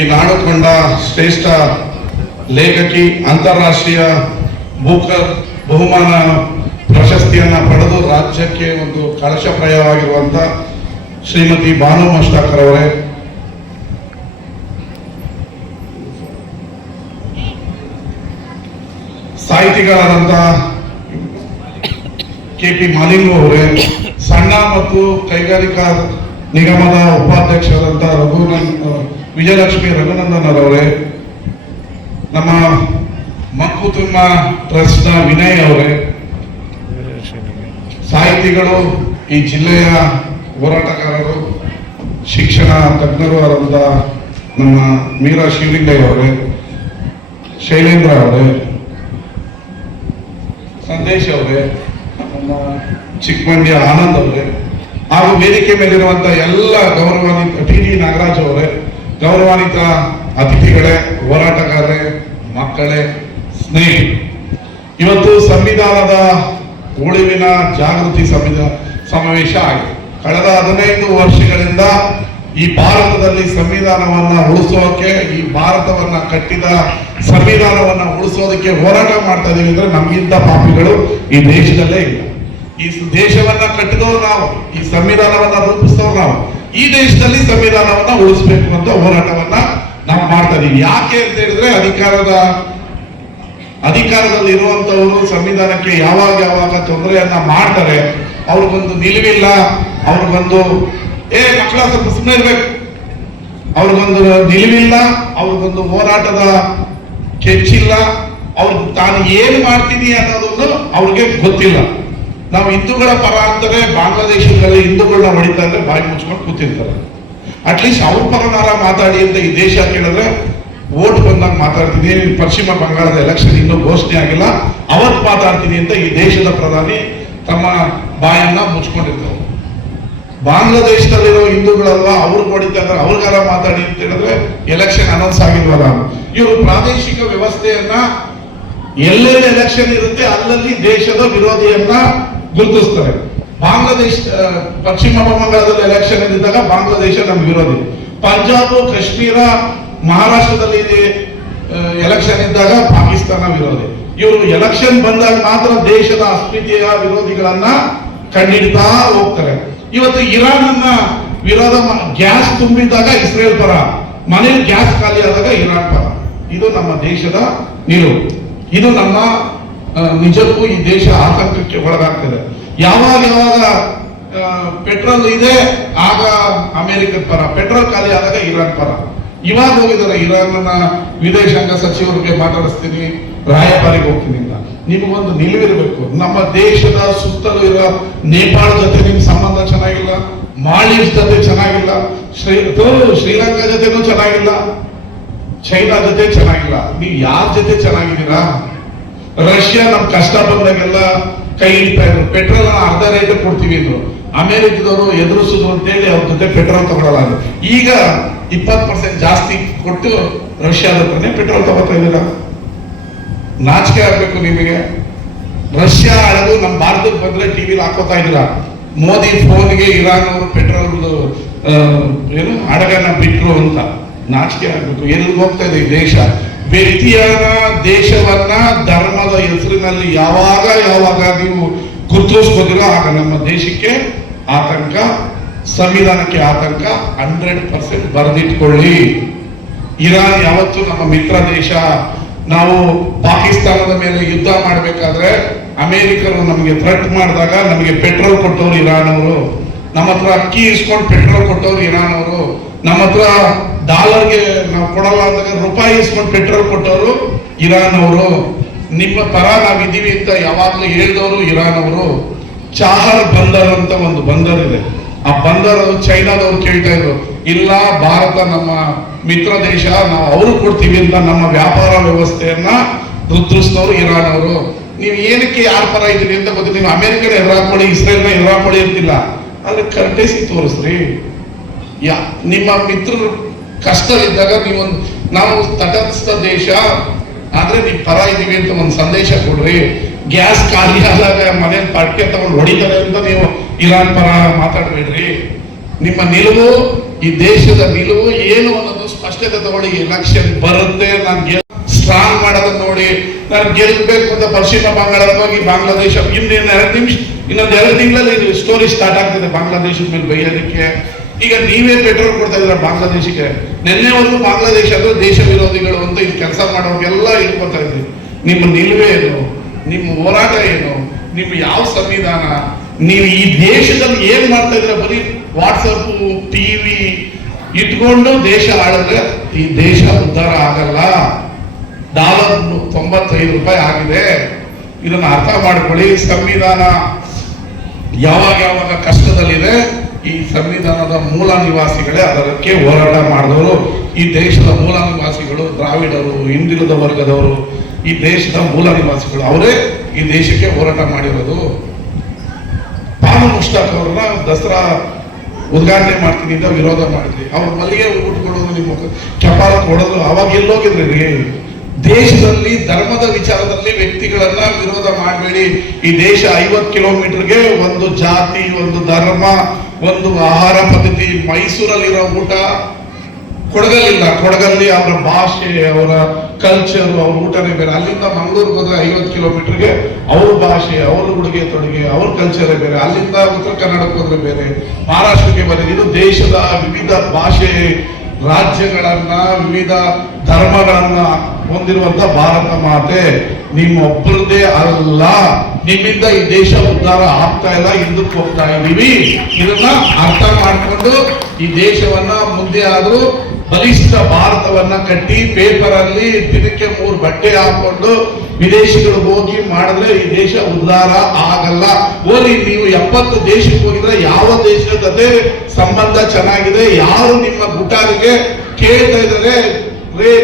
ಈ ನಾಡು ಕಂಡ ಶ್ರೇಷ್ಠ ಲೇಖಕಿ, ಅಂತಾರಾಷ್ಟ್ರೀಯ ಬೂಕರ್ ಬಹುಮಾನ ಪ್ರಶಸ್ತಿಯನ್ನ ಪಡೆದು ರಾಜ್ಯಕ್ಕೆ ಒಂದು ಕಳಶಪ್ರಾಯವಾಗಿರುವಂತ ಶ್ರೀಮತಿ ಬಾನು ಮಸ್ತಾಕರ್ ಅವರೇ, ಸಾಹಿತಿಗಾರರಾದಂತ KP ಮಾಲಿಂಗು ಅವರೇ, ಸಣ್ಣ ಮತ್ತು ಕೈಗಾರಿಕಾ ನಿಗಮದ ಉಪಾಧ್ಯಕ್ಷರಾದಂತ ವಿಜಯಲಕ್ಷ್ಮಿ ರಘುನಂದನ್ ಅವರೇ, ನಮ್ಮ ಮಂಕುತಿಮ್ಮ ಟ್ರಸ್ಟ್ ನ ವಿನಯ್ ಅವರೇ, ಸಾಹಿತಿಗಳು, ಈ ಜಿಲ್ಲೆಯ ಹೋರಾಟಗಾರರು, ಶಿಕ್ಷಣ ತಜ್ಞರು ಆದಂತ ನಮ್ಮ ಮೀರಾ ಶಿವಲಿಂಗಯ್ಯ ಅವರೇ, ಶೈಲೇಂದ್ರ ಅವರೇ, ಸಂದೇಶ್ ಅವರೇ, ನಮ್ಮ ಚಿಕ್ಕಮಂಡ್ಯ ಆನಂದ್ ಅವರೇ, ಹಾಗೂ ವೇದಿಕೆ ಮೇಲಿರುವಂತ ಎಲ್ಲ ಗೌರವಾನ್ವಿತ TD ನಾಗರಾಜ್ ಅವರೇ, ಗೌರವಾನ್ವಿತ ಅತಿಥಿಗಳೇ, ಹೋರಾಟಗಾರರೇ, ಮಕ್ಕಳೇ, ಸ್ನೇಹಿತರೆ, ಇವತ್ತು ಸಂವಿಧಾನದ ಉಳಿವಿನ ಜಾಗೃತಿ ಸಮಾವೇಶ ಆಗಿದೆ. ಕಳೆದ 15 ವರ್ಷಗಳಿಂದ ಈ ಭಾರತದಲ್ಲಿ ಸಂವಿಧಾನವನ್ನ ಉಳಿಸೋಕೆ, ಈ ಭಾರತವನ್ನ ಕಟ್ಟಿದ ಸಂವಿಧಾನವನ್ನ ಉಳಿಸೋದಕ್ಕೆ ಹೋರಾಟ ಮಾಡ್ತಾ ಇದೀವಿ ಅಂದ್ರೆ ನಮ್ಗಿಂತ ಪಾಪಿಗಳು ಈ ದೇಶದಲ್ಲೇ ಇಲ್ಲ. ಈ ದೇಶವನ್ನ ಕಟ್ಟಿದವರು ನಾವು, ಈ ಸಂವಿಧಾನವನ್ನ ರೂಪಿಸಿದವರು ನಾವು. ಈ ದೇಶದಲ್ಲಿ ಸಂವಿಧಾನವನ್ನ ಉಳಿಸಬೇಕು ಅಂತ ಹೋರಾಟವನ್ನ ನಾವು ಮಾಡ್ತಾ ಇದೀವಿ. ಯಾಕೆ ಅಂತ ಹೇಳಿದ್ರೆ ಅಧಿಕಾರದಲ್ಲಿ ಇರುವಂತವರು ಸಂವಿಧಾನಕ್ಕೆ ಯಾವಾಗ ತೊಂದರೆಯನ್ನ ಮಾಡ್ತಾರೆ, ಅವ್ರಿಗೊಂದು ನಿಲುವಿಲ್ಲ, ಅವ್ರಿಗೊಂದು ಮಕ್ಕಳ ಸ್ವಲ್ಪ ಸುಮ್ಮನೆ ಇರ್ಬೇಕು, ಅವ್ರಿಗೊಂದು ನಿಲುವಿಲ್ಲ, ಅವ್ರಿಗೊಂದು ಹೋರಾಟದ ಕೆಚ್ಚಿಲ್ಲ, ಅವ್ರು ತಾನು ಏನು ಮಾಡ್ತೀನಿ ಅನ್ನೋದೊಂದು ಅವ್ರಿಗೆ ಗೊತ್ತಿಲ್ಲ. ನಾವು ಹಿಂದೂಗಳ ಪರ ಅಂತಾರೆ, ಬಾಂಗ್ಲಾದೇಶದಲ್ಲಿ ಹಿಂದೂಗಳನ್ನ ಹೊಡಿತಾ ಇದ್ರೆ ಬಾಯಿ ಮುಚ್ಕೊಂಡು ಕೂತಿರ್ತಾರೆ. ಅಟ್ಲೀಸ್ಟ್ ಅವ್ರ ಪರನಾರ ಮಾತಾಡಿ ಅಂತ ಈ ದೇಶ ಕೇಳಿದ್ರೆ ವೋಟ್ ಬಂದಾಗ ಮಾತಾಡ್ತೀನಿ, ಪಶ್ಚಿಮ ಬಂಗಾಳದ ಎಲೆಕ್ಷನ್ ಇನ್ನೂ ಘೋಷಣೆ ಆಗಿಲ್ಲ, ಅವತ್ತು ಮಾತಾಡ್ತೀನಿ ಅಂತ ಈ ದೇಶದ ಪ್ರಧಾನಿ ತಮ್ಮ ಬಾಯನ್ನ ಮುಚ್ಕೊಂಡಿರ್ತಾರೆ. ಬಾಂಗ್ಲಾದೇಶದಲ್ಲಿರೋ ಹಿಂದೂಗಳಲ್ವಾ, ಅವ್ರು ಹೊಡಿತಾ ಇದ್ದಾರೆ, ಅವ್ರಿಗಾರ ಮಾತಾಡಿ ಅಂತ ಹೇಳಿದ್ರೆ ಎಲೆಕ್ಷನ್ ಅನೌನ್ಸ್ ಆಗಿಲ್ವಲ್ಲ. ಇವರು ಪ್ರಾದೇಶಿಕ ವ್ಯವಸ್ಥೆಯನ್ನ ಎಲ್ಲೆಲ್ಲಿ ಎಲೆಕ್ಷನ್ ಇರುತ್ತೆ ಅಲ್ಲಲ್ಲಿ ದೇಶದ ವಿರೋಧಿಯನ್ನ ಗುರುತಿಸ್ತಾರೆ. ಬಾಂಗ್ಲಾದೇಶ, ಪಶ್ಚಿಮ ಬಂಗಾಳದಲ್ಲಿ ಎಲೆಕ್ಷನ್ ಇದ್ದಾಗ ಬಾಂಗ್ಲಾದೇಶ ನಮ್ಮ ವಿರೋಧಿ, ಪಂಜಾಬ್, ಕಾಶ್ಮೀರ, ಮಹಾರಾಷ್ಟ್ರದಲ್ಲಿ ಎಲೆಕ್ಷನ್ ಇದ್ದಾಗ ಪಾಕಿಸ್ತಾನ ವಿರೋಧಿ. ಇವರು ಎಲೆಕ್ಷನ್ ಬಂದಾಗ ಮಾತ್ರ ದೇಶದ ಅಸ್ಮಿತೆಯ ವಿರೋಧಿಗಳನ್ನ ಕಂಡಿಡ್ತಾ ಹೋಗ್ತಾರೆ. ಇವತ್ತು ಇರಾನ್ ಅನ್ನ ವಿರೋಧ, ಗ್ಯಾಸ್ ತುಂಬಿದಾಗ ಇಸ್ರೇಲ್ ಪರ, ಮನೇಲಿ ಗ್ಯಾಸ್ ಖಾಲಿ ಆದಾಗ ಇರಾನ್ ಪರ. ಇದು ನಮ್ಮ ದೇಶದ ನಿಲುವು. ಇದು ನಮ್ಮ ನಿಜಕ್ಕೂ ಈ ದೇಶ ಆತಂಕಕ್ಕೆ ಒಳಗಾಗ್ತದೆ. ಯಾವಾಗ ಪೆಟ್ರೋಲ್ ಇದೆ ಆಗ ಅಮೆರಿಕದ ಪರ, ಪೆಟ್ರೋಲ್ ಖಾಲಿ ಆದಾಗ ಇರಾನ್ ಪರ. ಇವಾಗ ಹೋಗಿದ್ದಾರೆ ಇರಾನ್ನ ವಿದೇಶಾಂಗ ಸಚಿವರಿಗೆ ಮಾತಾಡಿಸ್ತೀನಿ, ರಾಯಭಾರಿಗೆ ಹೋಗ್ತೀನಿ ಅಂತ. ನಿಮಗೊಂದು ನಿಲುವಿರಬೇಕು. ನಮ್ಮ ದೇಶದ ಸುತ್ತಲೂ ಇರೋ ನೇಪಾಳ ಜೊತೆ ನಿಮ್ ಸಂಬಂಧ ಚೆನ್ನಾಗಿಲ್ಲ, ಮಾಲ್ಡೀವ್ಸ್ ಜೊತೆ ಚೆನ್ನಾಗಿಲ್ಲ, ಶ್ರೀಲಂಕಾ ಜೊತೆನೂ ಚೆನ್ನಾಗಿಲ್ಲ, ಚೈನಾ ಜೊತೆ ಚೆನ್ನಾಗಿಲ್ಲ. ನೀವು ಯಾರ ಜೊತೆ ಚೆನ್ನಾಗಿದ್ದೀರಾ? ರಷ್ಯಾ ನಮ್ ಕಷ್ಟ ಬಂದಾಗೆಲ್ಲ ಕೈ ಇಡ್ತಾ ಇದ್ರು, ಪೆಟ್ರೋಲ್ ಅರ್ಧ ರೇಟ್ ಕೊಡ್ತೀವಿ ಅಂದ್ರು. ಅಮೆರಿಕದವರು ಎದುರಿಸುದು ಅಂತೇಳಿ ಅವ್ರ ಜೊತೆ ಪೆಟ್ರೋಲ್ ತಗೊಳ್ಳಲ್ಲ. ಈಗ 20% ಜಾಸ್ತಿ ಕೊಟ್ಟು ರಷ್ಯಾದ ಹತ್ರನೇ ಪೆಟ್ರೋಲ್ ತಗೋತಾ ಇದ್ದೀರಾ. ನಾಚಿಕೆ ಆಗ್ಬೇಕು ನಿಮಗೆ. ರಷ್ಯಾ ಅಳದು ನಮ್ಮ ಭಾರತಕ್ಕೆ ಬಂದ್ರೆ ಟಿವಿಲಿ ಹಾಕೋತಾ ಇದ್ದೀರಾ. ಮೋದಿ ಫೋನ್ಗೆ ಇರಾನ್ ಅವರು ಪೆಟ್ರೋಲ್ ಹಡಗನ್ನ ಬಿಟ್ರು ಅಂತ. ನಾಚಿಕೆ ಆಗ್ಬೇಕು. ಎಲ್ಲಿ ಹೋಗ್ತಾ ಇದೆ ಈ ದೇಶ? ವ್ಯಕ್ತಿಯನ್ನ, ದೇಶವನ್ನ ಧರ್ಮದ ಹೆಸರಿನಲ್ಲಿ ಯಾವಾಗ ನೀವು ಗುರುತಿಸ್ಕೋದಿರೋ ಆಗ ನಮ್ಮ ದೇಶಕ್ಕೆ ಆತಂಕ, ಸಂವಿಧಾನಕ್ಕೆ ಆತಂಕ 100% ಬರೆದಿಟ್ಕೊಳ್ಳಿ. ಇರಾನ್ ಯಾವತ್ತು ನಮ್ಮ ಮಿತ್ರ ದೇಶ. ನಾವು ಪಾಕಿಸ್ತಾನದ ಮೇಲೆ ಯುದ್ಧ ಮಾಡಬೇಕಾದ್ರೆ ಅಮೆರಿಕರು ನಮಗೆ ಥ್ರೆಟ್ ಮಾಡಿದಾಗ ನಮಗೆ ಪೆಟ್ರೋಲ್ ಕೊಟ್ಟವ್ರು ಇರಾನ್ ಅವರು, ನಮ್ಮ ಹತ್ರ ಅಕ್ಕಿ ಇಸ್ಕೊಂಡು ಪೆಟ್ರೋಲ್ ಕೊಟ್ಟವ್ರು ಇರಾನ್ ಅವರು, ನಮ್ಮ ಹತ್ರ ಡಾಲರ್ಗೆ ನಾವು ಕೊಡಲ್ಲ ಅಂದಾಗ ರೂಪಾಯಿ ಇಸ್ಕೊಂಡು ಪೆಟ್ರೋಲ್ ಕೊಟ್ಟವರು ಇರಾನ್ ಅವರು. ನಿಮ್ಮ ತರ ನಾವಿದ್ದೀವಿ ಅಂತ ಯಾವಾಗಲೂ ಹೇಳಿದವರು ಇರಾನ್ ಅವರು. ಚಾಹರ್ ಬಂದರ್ ಅಂತ ಒಂದು ಬಂದರ್ ಇದೆ. ಆ ಬಂದರ್ ಚೈನಾದವ್ರು ಕೇಳ್ತಾ ಇದ್ರು, ಇಲ್ಲ ಭಾರತ ನಮ್ಮ ಮಿತ್ರ ದೇಶ, ನಾವು ಅವರು ಕೊಡ್ತೀವಿ ಅಂತ ನಮ್ಮ ವ್ಯಾಪಾರ ವ್ಯವಸ್ಥೆಯನ್ನ ರುದ್ರಿಸಿದವರು ಇರಾನ್ ಅವರು. ನೀವು ಏನಕ್ಕೆ ಯಾರ ಪರ ಇದ್ದೀರಿ ಅಂತ ಗೊತ್ತಿಲ್ಲ. ನೀವು ಅಮೆರಿಕನ ಎದುರಾಕೊಳ್ಳಿ, ಇಸ್ರೇಲ್ನ ಎದುರಾಕೊಳ್ಳಿ ಇರ್ತಿಲ್ಲ, ಆದ್ರೆ ಕರ್ಟೇಸಿ ತೋರಿಸ್ರಿ. ನಿಮ್ಮ ಮಿತ್ರರು ಕಷ್ಟವಿದ್ದಾಗ ನೀವೊಂದು, ನಾವು ತಟಸ್ಥ ದೇಶ ಆದ್ರೆ ನೀವು ಪರ ಇದೀವಿ ಅಂತ ಒಂದು ಸಂದೇಶ ಕೊಡ್ರಿ. ಗ್ಯಾಸ್ ಖಾಲಿ ಆದಾಗ ಮನೇಲಿ ಪಟ್ಕೆ ತಗೊಂಡು ಹೊಡಿತಾರೆ ಅಂತ ನೀವು ಇರಾನ್ ಪರ ಮಾತಾಡ್ಬೇಡ್ರಿ. ನಿಮ್ಮ ನಿಲುವು ಈ ದೇಶದ ನಿಲುವು ಏನು ಅನ್ನೋದು ಸ್ಪಷ್ಟತೆ ತಗೊಳ್ಳಿ. ಎಲೆಕ್ಷನ್ ಬರುತ್ತೆ, ನಾನು ಸ್ಟ್ರಾಂಗ್ ಮಾಡೋದನ್ನ ನೋಡಿ, ನಾನು ಗೆಲ್ಬೇಕು ಅಂತ ಪಶ್ಚಿಮ ಬಂಗಾಳಕ್ಕೆ ಹೋಗಿ ಬಾಂಗ್ಲಾದೇಶ ಇನ್ನೊಂದು 2 ತಿಂಗಳಲ್ಲಿ ಸ್ಟೋರಿ ಸ್ಟಾರ್ಟ್ ಆಗ್ತದೆ ಬಾಂಗ್ಲಾದೇಶದ ಮೇಲೆ ಬೈಯೋದಕ್ಕೆ. ಈಗ ನೀವೇ ಪೆಟ್ರೋಲ್ ಕೊಡ್ತಾ ಇದ್ದೀರಾ ಬಾಂಗ್ಲಾದೇಶಕ್ಕೆ. ನಿನ್ನೆವರೆಗೂ ಬಾಂಗ್ಲಾದೇಶ ಅಂದ್ರೆ ದೇಶ ವಿರೋಧಿಗಳು ಅಂತ ಇದು ಕೆಲಸ ಮಾಡೋರಿಗೆಲ್ಲ ಇಟ್ಕೊತಾ ಇದ್ರಿ. ನಿಮ್ಮ ನಿಲುವೆ ಏನು, ನಿಮ್ಮ ಹೋರಾಟ ಏನು, ನಿಮ್ಮ ಯಾವ ಸಂವಿಧಾನ, ನೀವು ಈ ದೇಶದಲ್ಲಿ ಏನ್ ಮಾಡ್ತಾ ಇದ್ರ? ಬರೀ ವಾಟ್ಸಪ್ ಟಿವಿ ಇಟ್ಕೊಂಡು ದೇಶ ಆಳಿದ್ರೆ ಈ ದೇಶ ಉದ್ಧಾರ ಆಗಲ್ಲ. $95 ಆಗಿದೆ. ಇದನ್ನ ಅರ್ಥ ಮಾಡ್ಕೊಳ್ಳಿ. ಸಂವಿಧಾನ ಯಾವಾಗ ಕಷ್ಟದಲ್ಲಿದೆ, ಈ ಸಂವಿಧಾನದ ಮೂಲ ನಿವಾಸಿಗಳೇ ಅದಕ್ಕೆ ಹೋರಾಟ ಮಾಡಿದವರು. ಈ ದೇಶದ ಮೂಲ ನಿವಾಸಿಗಳು ದ್ರಾವಿಡರು, ಹಿಂದುಳಿದ ವರ್ಗದವರು, ಈ ದೇಶದ ಮೂಲ ನಿವಾಸಿಗಳು ಅವರೇ ಈ ದೇಶಕ್ಕೆ ಹೋರಾಟ ಮಾಡಿರೋದು. ಪಾನು ಮುಷ್ತಾಕ್ ಅವ್ರನ್ನ ದಸರಾ ಉದ್ಘಾಟನೆ ಮಾಡ್ತೀನಿ ಅಂತ ವಿರೋಧ ಮಾಡಿದ್ರಿ. ಅವ್ರ ಮಲ್ಲಿಗೆ ಉಟ್ಕೊಡೋದು, ನಿಮ್ಮ ಚಪಾಲ ಕೊಡೋದು, ಅವಾಗ ಎಲ್ಲೋಗಿದ್ರಿ? ದೇಶದಲ್ಲಿ ಧರ್ಮದ ವಿಚಾರದಲ್ಲಿ ವ್ಯಕ್ತಿಗಳನ್ನ ವಿರೋಧ ಮಾಡಬೇಡಿ. ಈ ದೇಶ 50 ಕಿಲೋಮೀಟರ್ಗೆ ಒಂದು ಜಾತಿ, ಒಂದು ಧರ್ಮ, ಒಂದು ಆಹಾರ ಪದ್ಧತಿ. ಮೈಸೂರಲ್ಲಿರೋ ಊಟ ಕೊಡಗಲ್ಲಿಲ್ಲ. ಕೊಡಗಲ್ಲಿ ಅವರ ಭಾಷೆ, ಅವರ ಕಲ್ಚರ್, ಅವ್ರ ಊಟನೇ ಬೇರೆ. ಅಲ್ಲಿಂದ ಮಂಗಳೂರಿಗೆ ಹೋದ್ರೆ 50 ಕಿಲೋಮೀಟರ್ಗೆ ಅವ್ರ ಭಾಷೆ, ಅವ್ರ ಉಡುಗೆ ತೊಡುಗೆ, ಅವ್ರ ಕಲ್ಚರೇ ಬೇರೆ. ಅಲ್ಲಿಂದ ಉತ್ತರ ಕನ್ನಡಕ್ಕೆ ಹೋದ್ರೆ ಬೇರೆ, ಮಹಾರಾಷ್ಟ್ರಕ್ಕೆ ಬೇರೆ. ಇದು ದೇಶದ ವಿವಿಧ ಭಾಷೆ, ರಾಜ್ಯಗಳನ್ನ, ವಿವಿಧ ಧರ್ಮಗಳನ್ನ ಹೊಂದಿರುವಂತ ಭಾರತ ಮಾತೆ ನಿಮ್ಮೊಬ್ಬರದೇ ಅಲ್ಲ. ನಿಮ್ಮಿಂದ ಈ ದೇಶ ಉದ್ಧಾರ ಆಗ್ತಾ ಇಲ್ಲ, ಹಿಂದಕ್ಕೆ ಹೋಗ್ತಾ ಇದೀವಿ. ಇದನ್ನ ಅರ್ಥ ಮಾಡ್ಕೊಂಡು ಈ ದೇಶವನ್ನ ಮುಂದೆ ಆದ್ರೂ ಬಲಿಷ್ಠ ಭಾರತವನ್ನ ಕಟ್ಟಿ ಪೇಪರ್ ಅಲ್ಲಿ ದಿನಕ್ಕೆ 3 ಬಟ್ಟೆ ಹಾಕೊಂಡು ವಿದೇಶಿಗಳು ಹೋಗಿ ಮಾಡಿದ್ರೆ ಈ ದೇಶ ಉದ್ಧಾರ ಆಗಲ್ಲ. ಹೋಗಿ ನೀವು 70 ದೇಶಕ್ಕೆ ಹೋಗಿದ್ರೆ ಯಾವ ದೇಶದ ಜೊತೆ ಸಂಬಂಧ ಚೆನ್ನಾಗಿದೆ, ಯಾರು ನಿಮ್ಮ ಗುಟಾರಿಗೆ ಕೇಳ್ತಾ ಇದ್ದಾರೆ?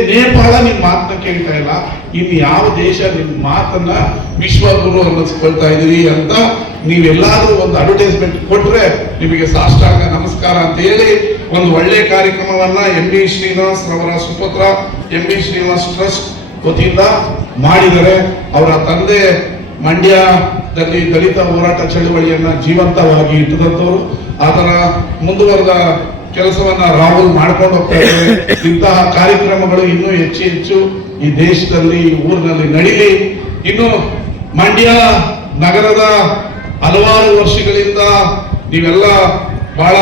ನೇಪಾಳ ನಿಮ್ ಮಾತನ್ನ ಕೇಳ್ತಾ ಇಲ್ಲ. ಇನ್ನು ಯಾವ ದೇಶ ನಿಮ್ ಮಾತನ್ನ ವಿಶ್ವಗುರು ಅನ್ನಿಸ್ಕೊಳ್ತಾ ಇದೀವಿ ಅಂತ ನೀವೆಲ್ಲಾದ್ರೂ ಒಂದು ಅಡ್ವರ್ಟೈಸ್ಮೆಂಟ್ ಕೊಟ್ರೆ ನಿಮಗೆ ಸಾಷ್ಟಾಂಗ ನಮಸ್ಕಾರ ಅಂತ ಹೇಳಿ ಒಂದು ಒಳ್ಳೆ ಕಾರ್ಯಕ್ರಮವನ್ನ MB ಶ್ರೀನಿವಾಸ್ ಅವರ ಸುಪುತ್ರ MB ಶ್ರೀನಿವಾಸ್ ಟ್ರಸ್ಟ್ ವತಿಯಿಂದ ಮಾಡಿದರೆ. ಅವರ ತಂದೆ ಮಂಡ್ಯದಲ್ಲಿ ದಲಿತ ಹೋರಾಟ ಚಳವಳಿಯನ್ನ ಜೀವಂತವಾಗಿ ಇಟ್ಟದಂತವರು. ಅದರ ಮುಂದುವರೆದ ಕೆಲಸವನ್ನ ರಾಹುಲ್ ಮಾಡ್ಕೊಂಡು ಹೋಗ್ತಾ ಇದ್ದಾರೆ. ಇಂತಹ ಕಾರ್ಯಕ್ರಮಗಳು ಇನ್ನೂ ಹೆಚ್ಚು ಈ ದೇಶದಲ್ಲಿ, ಈ ಊರಿನಲ್ಲಿ ನಡೀಲಿ. ಇನ್ನು ಮಂಡ್ಯ ನಗರದ ಹಲವಾರು ವರ್ಷಗಳಿಂದ ನೀವೆಲ್ಲ ಬಹಳ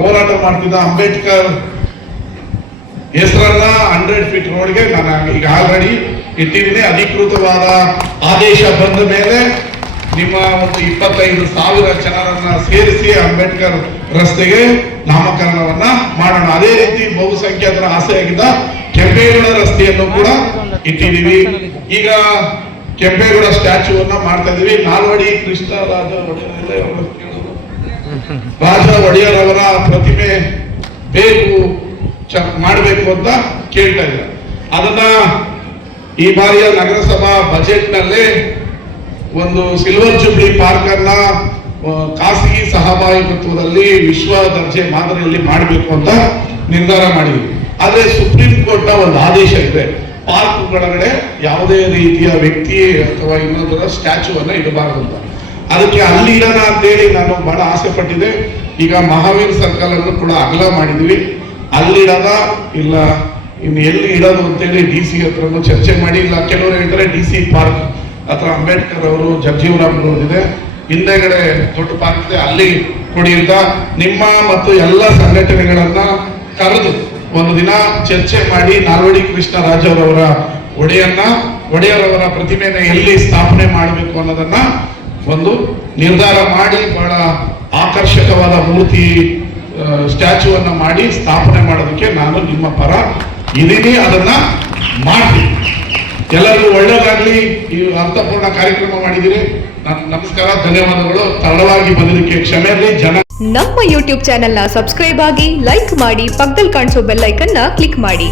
ಹೋರಾಟ ಮಾಡ್ತಿದ್ದ ಅಂಬೇಡ್ಕರ್ ಹೆಸರನ್ನ 100 ಫೀಟ್ ರೋಡ್ಗೆ ನಾನು ಈಗ ಆಲ್ರೆಡಿ ಇಟ್ಟಿದ್ದೀನಿ. ಅಧಿಕೃತವಾದ ಆದೇಶ ಬಂದ ಮೇಲೆ ನಿಮ್ಮ ಒಂದು 25,000 ಜನರನ್ನ ಸೇರಿಸಿ ಅಂಬೇಡ್ಕರ್ ರಸ್ತೆಗೆ ನಾಮಕರಣವನ್ನ ಮಾಡೋಣ. ಅದೇ ರೀತಿ ಬಹುಸಂಖ್ಯಾತರ ಆಸೆಯಾಗಿದ್ದ ಕೆಂಪೇಗೌಡ ರಸ್ತೆಯನ್ನು ಕೂಡ ಇಟ್ಟಿದ್ದೀವಿ. ಈಗ ಕೆಂಪೇಗೌಡ ಸ್ಟ್ಯಾಚ್ಯೂವನ್ನ ಮಾಡ್ತಾ ಇದೀವಿ. ನಾಲ್ವಡಿ ಕೃಷ್ಣರಾಜ ಒಡೆಯರ್ ಅವರ ಪ್ರತಿಮೆ ಬೇಕು, ಮಾಡಬೇಕು ಅಂತ ಕೇಳ್ತಾ ಇದ್ದಾರೆ. ಅದನ್ನ ಈ ಬಾರಿಯ ನಗರಸಭಾ ಬಜೆಟ್ ನಲ್ಲಿ ಒಂದು ಸಿಲ್ವರ್ ಜುಬ್ಲಿ ಪಾರ್ಕ್ ಅನ್ನ ಖಾಸಗಿ ಸಹಭಾಗಿತ್ವದಲ್ಲಿ ವಿಶ್ವ ದರ್ಜೆ ಮಾದರಿಯಲ್ಲಿ ಮಾಡಬೇಕು ಅಂತ ನಿರ್ಧಾರ ಮಾಡಿದ್ವಿ. ಆದ್ರೆ ಸುಪ್ರೀಂ ಕೋರ್ಟ್ ನ ಒಂದು ಆದೇಶ ಇದೆ, ಪಾರ್ಕ್ ಒಳಗಡೆ ಯಾವುದೇ ರೀತಿಯ ವ್ಯಕ್ತಿ ಅಥವಾ ಇನ್ನೊಂದರ ಸ್ಟ್ಯಾಚ್ಯೂ ಅನ್ನ ಇಡಬಾರದು ಅಂತ. ಅದಕ್ಕೆ ಅಲ್ಲಿ ಇಡೋಣ ಅಂತೇಳಿ ನಾನು ಬಹಳ ಆಸೆ ಪಟ್ಟಿದ್ದೆ. ಈಗ ಮಹಾವೀರ್ ಸರ್ಕಲ್ ಅನ್ನು ಕೂಡ ಅಗಲ ಮಾಡಿದ್ವಿ. ಅಲ್ಲಿಡದ ಇಲ್ಲ ಇನ್ನು ಎಲ್ಲಿ ಇಡೋದು ಅಂತೇಳಿ DC ಹತ್ರನು ಚರ್ಚೆ ಮಾಡಿ, ಇಲ್ಲ ಕೆಲವರು ಹೇಳ್ತಾರೆ DC ಪಾರ್ಕ್ ಹತ್ರ ಅಂಬೇಡ್ಕರ್ ಅವರು ಜಗಜೀವರಾಮ್ ಇದೆ, ಹಿಂದೆಗಡೆ ದೊಡ್ಡ ಪಾರ್ಕ್ ಇದೆ, ಅಲ್ಲಿ ಕೊಡಿ ಅಂತ ನಿಮ್ಮ ಮತ್ತು ಎಲ್ಲ ಸಂಘಟನೆಗಳನ್ನ ಕರೆದು ಒಂದು ದಿನ ಚರ್ಚೆ ಮಾಡಿ ನಾಲ್ವಡಿ ಕೃಷ್ಣರಾಜರವರ ಒಡೆಯರವರ ಪ್ರತಿಮೆನ ಎಲ್ಲಿ ಸ್ಥಾಪನೆ ಮಾಡಬೇಕು ಅನ್ನೋದನ್ನ ಒಂದು ನಿರ್ಧಾರ ಮಾಡಿ ಬಹಳ ಆಕರ್ಷಕವಾದ ಮೂರ್ತಿ ಸ್ಟ್ಯಾಚ್ಯೂ ಅನ್ನ ಮಾಡಿ ಸ್ಥಾಪನೆ ಮಾಡೋದಕ್ಕೆ ನಾನು ನಿಮ್ಮ ಪರ ಇದೀನಿ. ಅದನ್ನ ಮಾಡ್ತೀನಿ. ಎಲ್ಲರಿಗೂ ಒಳ್ಳೆಯದಾಗ್ಲಿ. ಈ ಅರ್ಥಪೂರ್ಣ ಕಾರ್ಯಕ್ರಮ ಮಾಡಿದಿರಿ. ನಮಸ್ಕಾರ, ಧನ್ಯವಾದಗಳು. ತಡವಾಗಿ ಬಂದಿದ್ದಕ್ಕೆ ಕ್ಷಮೆ ಇರಲಿ. ನಮ್ಮ ಯೂಟ್ಯೂಬ್ ಚಾನೆಲ್ನ ಸಬ್ಸ್ಕ್ರೈಬ್ ಆಗಿ, ಲೈಕ್ ಮಾಡಿ, ಪಕ್ಕದಲ್ಲಿ ಕಾಣಿಸೋ ಬೆಲ್ ಐಕನ್ನ ಕ್ಲಿಕ್ ಮಾಡಿ.